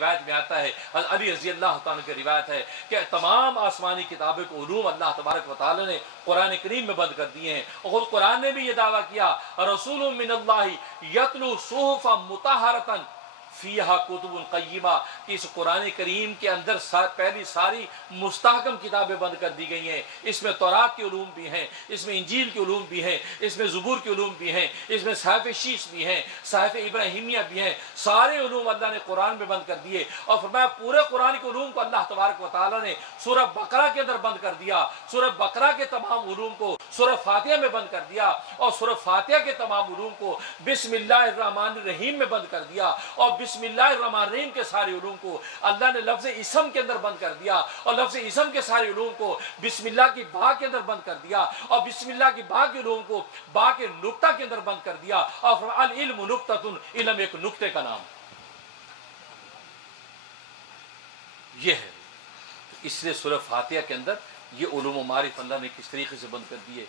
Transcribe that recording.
रिवायत में आता है, अली रज़ी अल्लाह तआला की रिवायत है कि तमाम आसमानी किताबों के उलूम अल्लाह तबारक व तआला ने कुरान करीम में बंद कर दिए हैं। और कुरान ने भी ये दावा किया, रसूलुम मिनल्लाहि यतलू सुहुफन मुतहहरतन फ़ीहा कुतुबुन क़य्यिमा, कि इस कुरान करीम के अंदर पहली सारी मुस्तहकम किताबें बंद कर दी गई हैं। इसमें तौरात के उलूम भी हैं, इसमें इंजील के उलूम भी हैं, इसमें ज़बूर के उलूम भी हैं, इसमें सहफ़ शीश भी हैं, सहफ़ इब्राहिमिया भी हैं। सारे उलूम अल्लाह ने कुरान में बंद कर दिए। और फरमाया पूरे कुरान के उलूम को अल्लाह तबारक व तआला ने सूरह बकरा के अंदर बंद कर दिया। सूरह बकरा के तमाम उलूम को सूरह फातिहा में बंद कर दिया, और सूरह फातिहा के तमाम उलूम को बिस्मिल्लाहिर रहमानिर रहीम में बंद कर दिया, और बिस्मिल्लाहिर रहमानिर रहीम के सारे उलूम को अल्लाह ने लफ्ज़ इसम के अंदर बंद कर दिया, और लफ्ज़ इसम के सारे उलूम को बिस्मिल्लाह की बा के अंदर बंद कर दिया, और बिस्मिल्लाह की बा के उलूम को बा के नुक्ता के अंदर बंद कर दिया। और अल इल्मु नुक्ततुन, इल्म एक नुक्ते का नाम, यह है। इसलिए सूरह फातिहा के अंदर ये उलूम मारिफ अल्लाह ने किस तरीके से बंद कर दिए।